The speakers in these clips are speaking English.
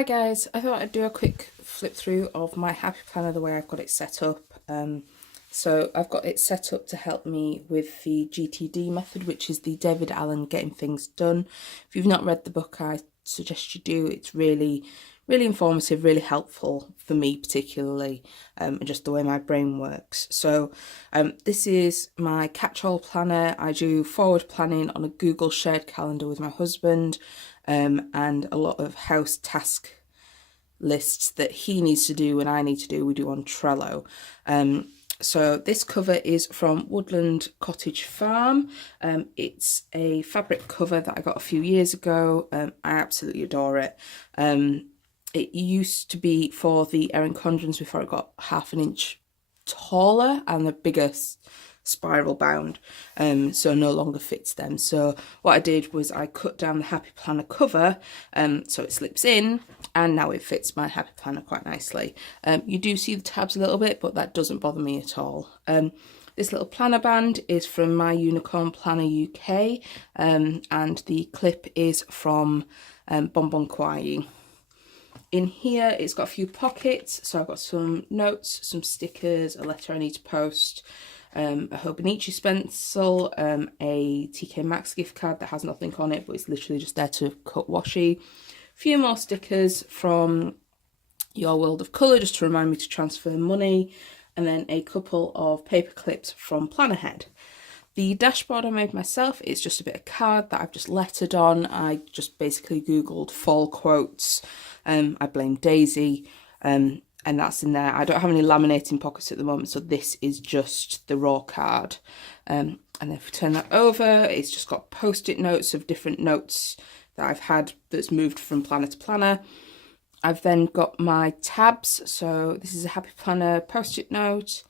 Hi guys, I thought I'd do a quick flip through of my Happy Planner, the way I've got it set up. So I've got it set up to help me with the GTD method, which is the David Allen Getting Things Done. If you've not read the book, I suggest you do. It's really informative, really helpful for me particularly, and just the way my brain works. So this is my catch-all planner. I do forward planning on a Google shared calendar with my husband, and a lot of house task lists that he needs to do and I need to do, we do on Trello. So this cover is from Woodland Cottage Farm. It's a fabric cover that I got a few years ago. I absolutely adore it. It used to be for the Erin Condrens before it got half an inch taller and the biggest spiral bound, so no longer fits them. So what I did was I cut down the Happy Planner cover so it slips in, and now it fits my Happy Planner quite nicely. You do see the tabs a little bit, but that doesn't bother me at all. This little planner band is from My Unicorn Planner UK, and the clip is from Bonbon Kawaii. In here it's got a few pockets, so I've got some notes, some stickers, a letter I need to post, a Hobonichi stencil, a TK Maxx gift card that has nothing on it but it's literally just there to cut washi, a few more stickers from Your World of Colour just to remind me to transfer money, and then a couple of paper clips from Plannerhead. The dashboard I made myself is just a bit of card that I've just lettered on. I just basically googled fall quotes. I blame Daisy, and that's in there. I don't have any laminating pockets at the moment, so this is just the raw card. And then if we turn that over, it's just got post-it notes of different notes that I've had that's moved from planner to planner. I've then got my tabs. So this is a Happy Planner post-it note,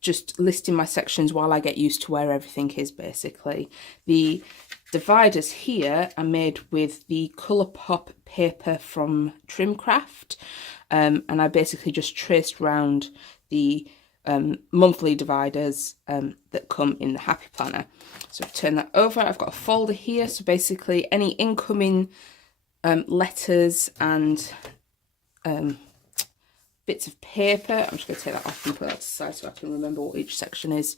just listing my sections while I get used to where everything is basically. The dividers here are made with the Colourpop paper from Trimcraft, and I basically just traced round the monthly dividers that come in the Happy Planner. So I've turned that over, I've got a folder here, so basically any incoming letters and bits of paper, I'm just going to take that off and put that to the side so I can remember what each section is,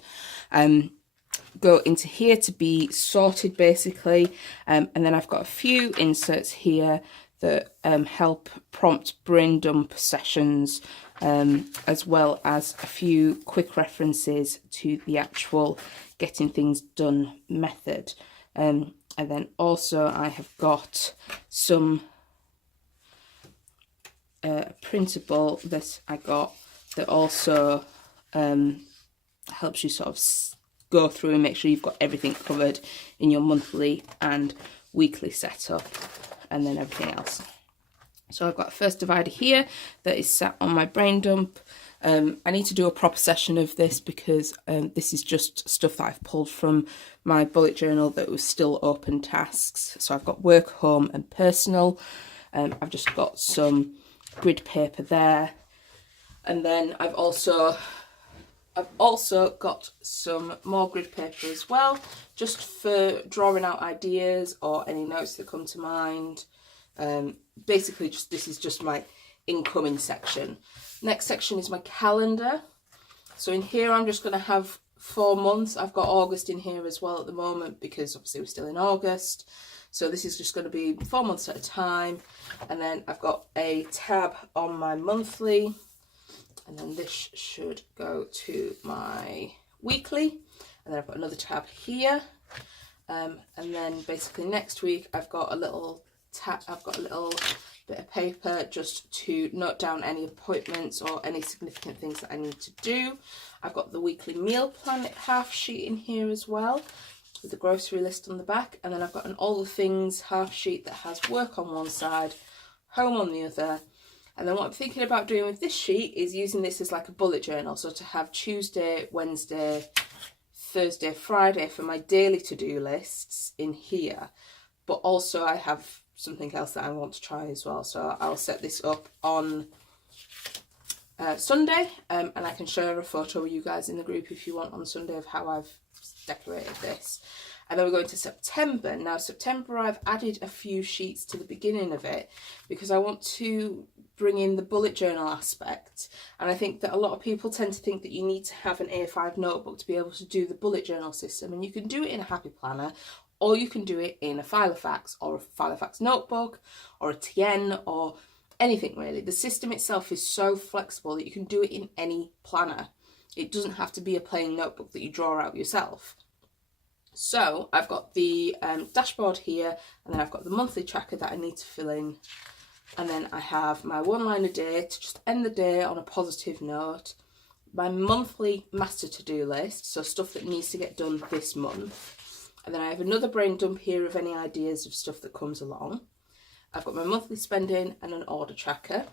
go into here to be sorted basically, and then I've got a few inserts here that help prompt brain dump sessions, as well as a few quick references to the actual getting things done method. And then also I have got some printable that I got that also helps you sort of go through and make sure you've got everything covered in your monthly and weekly setup, and then everything else. So I've got a first divider here that is sat on my brain dump. I need to do a proper session of this because this is just stuff that I've pulled from my bullet journal that was still open tasks. So I've got work, home and personal. I've just got some grid paper there, and then I've also got some more grid paper as well, just for drawing out ideas or any notes that come to mind. Basically just this is just my incoming section. Next section is my calendar. So in here I'm just going to have 4 months. I've got August in here as well at the moment because obviously we're still in August. So this is just going to be 4 months at a time. And then I've got a tab on my monthly, and then this should go to my weekly, and then I've got another tab here, and then basically next week I've got a little bit of paper just to note down any appointments or any significant things that I need to do. I've got the weekly meal plan half sheet in here as well, with the grocery list on the back, and then I've got an all the things half sheet that has work on one side, home on the other. And then what I'm thinking about doing with this sheet is using this as like a bullet journal, so to have Tuesday, Wednesday, Thursday, Friday for my daily to-do lists in here, but also I have something else that I want to try as well. So I'll set this up on Sunday, and I can share a photo with you guys in the group if you want on Sunday of how I've decorated this. And then we go into September. Now September, I've added a few sheets to the beginning of it because I want to bring in the bullet journal aspect. And I think that a lot of people tend to think that you need to have an A5 notebook to be able to do the bullet journal system. And you can do it in a Happy Planner, or you can do it in a Filofax or a Filofax notebook or a TN or anything really. The system itself is so flexible that you can do it in any planner. It doesn't have to be a plain notebook that you draw out yourself. So I've got the dashboard here, and then I've got the monthly tracker that I need to fill in. And then I have my one line a day to just end the day on a positive note. My monthly master to-do list, so stuff that needs to get done this month. And then I have another brain dump here of any ideas of stuff that comes along. I've got my monthly spending and an order tracker.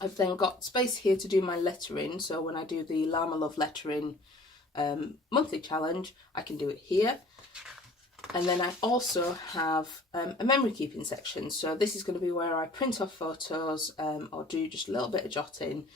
I've then got space here to do my lettering, so when I do the Llama Love lettering monthly challenge, I can do it here. And then I also have a memory keeping section, so this is going to be where I print off photos or do just a little bit of jotting,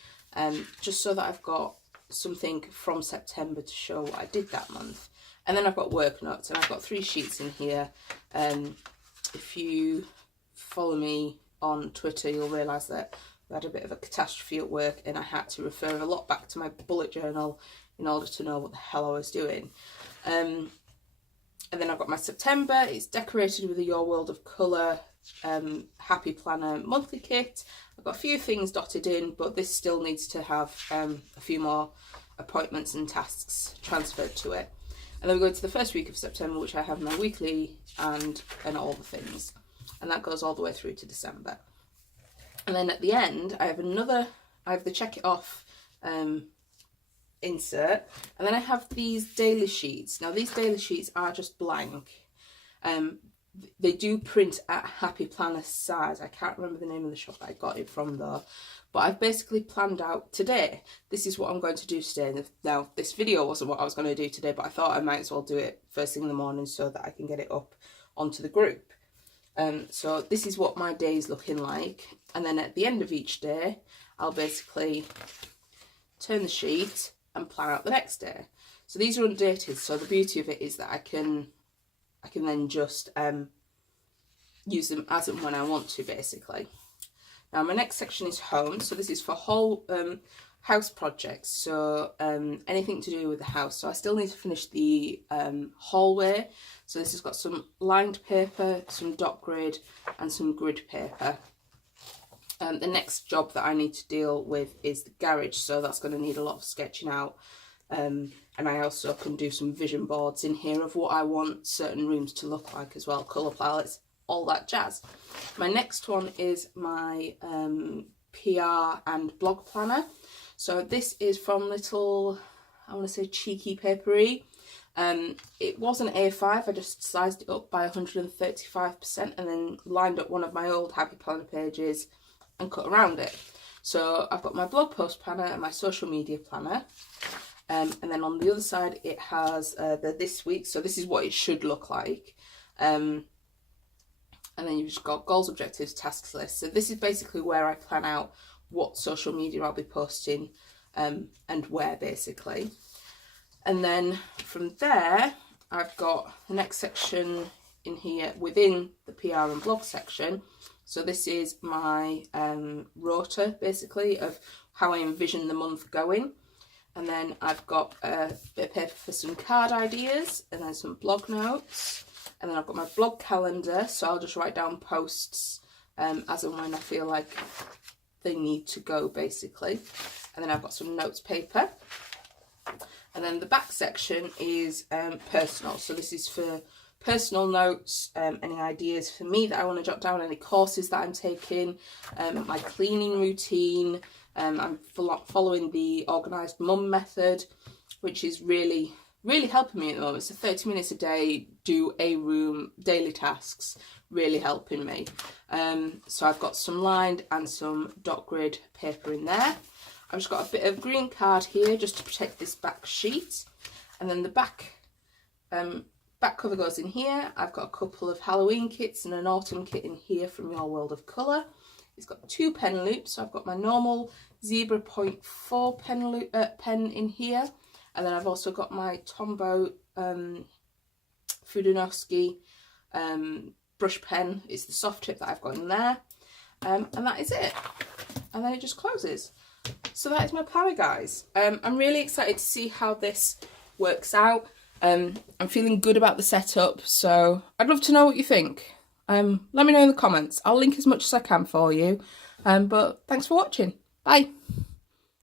just so that I've got something from September to show what I did that month. And then I've got work notes, and I've got 3 sheets in here. If you follow me on Twitter, you'll realise that we had a bit of a catastrophe at work, and I had to refer a lot back to my bullet journal in order to know what the hell I was doing. And then I've got my September. It's decorated with a Your World of Colour Happy Planner monthly kit. I've got a few things dotted in, but this still needs to have a few more appointments and tasks transferred to it. And then we go into the first week of September, which I have my weekly and all the things. And that goes all the way through to December. And then at the end, I have the check it off insert, and then I have these daily sheets. Now these daily sheets are just blank. They do print at Happy Planner size. I can't remember the name of the shop that I got it from though, but I've basically planned out today, this is what I'm going to do today. Now this video wasn't what I was going to do today, but I thought I might as well do it first thing in the morning so that I can get it up onto the group. So this is what my day is looking like, and then at the end of each day I'll basically turn the sheet and plan out the next day. So these are undated, so the beauty of it is that I can then just use them as and when I want to, basically. Now my next section is home, so this is for whole house projects, so anything to do with the house. So I still need to finish the hallway, so this has got some lined paper, some dot grid and some grid paper. The next job that I need to deal with is the garage, so that's going to need a lot of sketching out, and I also can do some vision boards in here of what I want certain rooms to look like as well, colour palettes, all that jazz. My next one is my PR and blog planner. So this is from Little, I want to say Cheeky Papery. It was an A5, I just sized it up by 135% and then lined up one of my old Happy Planner pages and cut around it. So I've got my blog post planner and my social media planner. And then on the other side it has the this week, so this is what it should look like. And then you've just got goals, objectives, tasks list. So this is basically where I plan out what social media I'll be posting and where, basically. And then from there I've got the next section in here within the PR and blog section. So this is my rota, basically, of how I envision the month going. And then I've got a bit of paper for some card ideas and then some blog notes. And then I've got my blog calendar, so I'll just write down posts as and when I feel like they need to go, basically. And then I've got some notes paper. And then the back section is personal. So this is for personal notes, any ideas for me that I want to jot down, any courses that I'm taking, my cleaning routine. I'm following the organised mum method, which is really helping me at the moment. So 30 minutes a day, do a room, daily tasks, really helping me. So I've got some lined and some dot grid paper in there. I've just got a bit of green card here just to protect this back sheet. And then the back cover goes in here. I've got a couple of Halloween kits and an autumn kit in here from Your World of Colour. It's got 2 pen loops, so I've got my normal zebra 0.4 pen in here. And then I've also got my Tombow Fudunowski brush pen is the soft tip that I've got in there. And that is it. And then it just closes. So that is my planner, guys. I'm really excited to see how this works out. I'm feeling good about the setup, so I'd love to know what you think. Let me know in the comments. I'll link as much as I can for you. But thanks for watching. Bye.